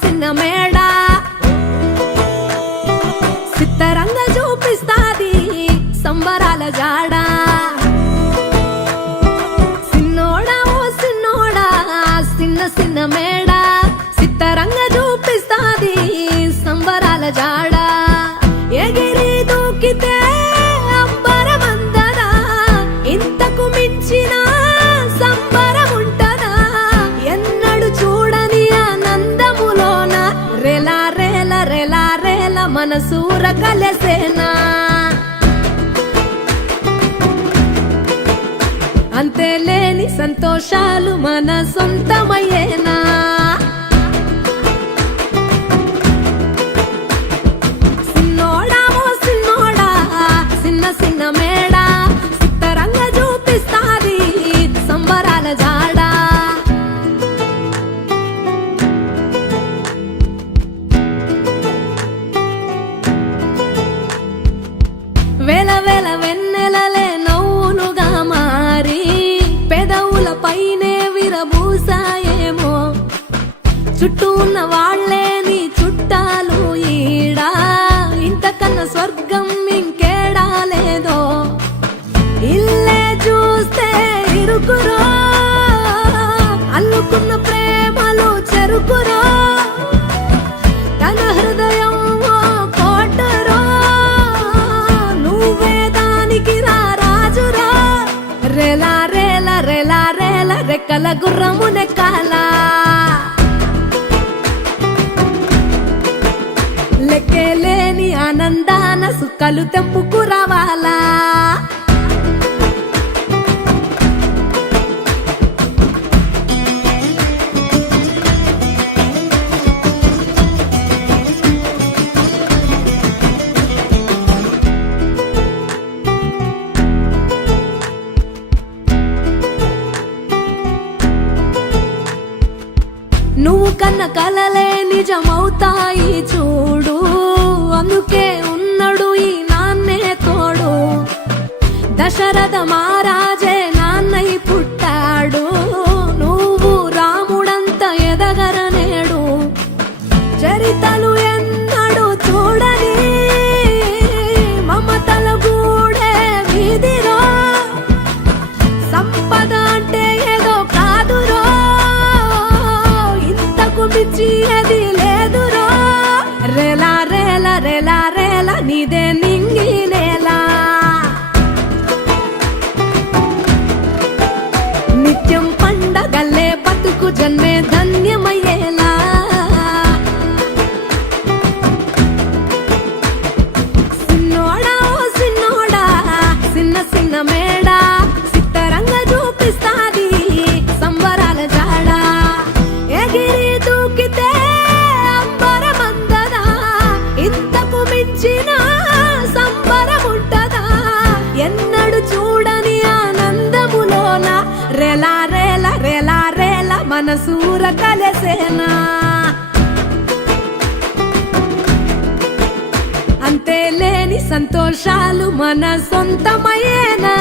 సిన్న మేడా సిత్తరంగా చూపిస్తాది సంబరాల జాడా సిన్నోడా ఓ సిన్నోడా సిన్న మేడా సిత్తరంగా చూపిస్తాది సంబరాల జాడా ఎగిరి దూకితే అంబరమందదా ఇంతకు మించిన సంబరం ఉంటదా ఎన్నడు చూడని ఆనందములోన రేలా రేల రేలా రేల మనసూర కలసేనా అంతే లేని సంతోషాలు మన సొంతమయ్యేనా సిన్నోడా ఓ సిన్నోడా సిన్న మేడా సిత్తరంగా చూపిస్తాది సంబరాల జాడా వేల వేల వెన్నెలలే నవ్వులుగా మారి పెదవుల పైనే విరబూసాయేమో చుట్టూ ఉన్న వాళ్లే నీ చుట్టాలు ఈడా ఇంతకన్నా స్వర్గం ఇంకేడా లేదో ఇల్లే చూస్తే ఇరుకురో అల్లుకున్న ప్రేమలు చెరుకురో తన హృదయం ఓ కోటరో నువ్వే దానికి రాజురా రేలా రేల రేలా రేల రెక్కల గుర్రము నెక్కాలా లెక్కేలేని ఆనందాన సుక్కలు తెంపుకు రావాలా నువ్వు కన్న కలలే నిజమవుతాయి చూడు అందుకే ఉన్నాడు ఈ నాన్నే తోడు దశరథ మహారాజే నాన్నై పుట్టాడు నువ్వు రాముడంత ఎదగరనేడు చరితలు ఎన్నడు చూడని మమతల గూడే వీధిలో సంపద అంటే ఏదో కాదురో మించి అది లేదురో రేలా రేల రేలా రేల నీదే నింగి నేలా నిత్యం పండగల్లే బతుకు జన్మే ధన్యమయ్యేలా సిన్నోడా ఓ సిన్నోడా సిన్న మేడా సిత్తరంగా చూపిస్తాది సంబరాల జాడా ఎగిరి దూకితే అంబరమందదా ఇంతకు మించిన సంబరం ఉంటదా ఎన్నడు చూడని ఆనందములోన రేలా రేల రేలా రేల మనసూర కలసేనా అంతే లేని సంతోషాలు మన సొంతమయ్యేనా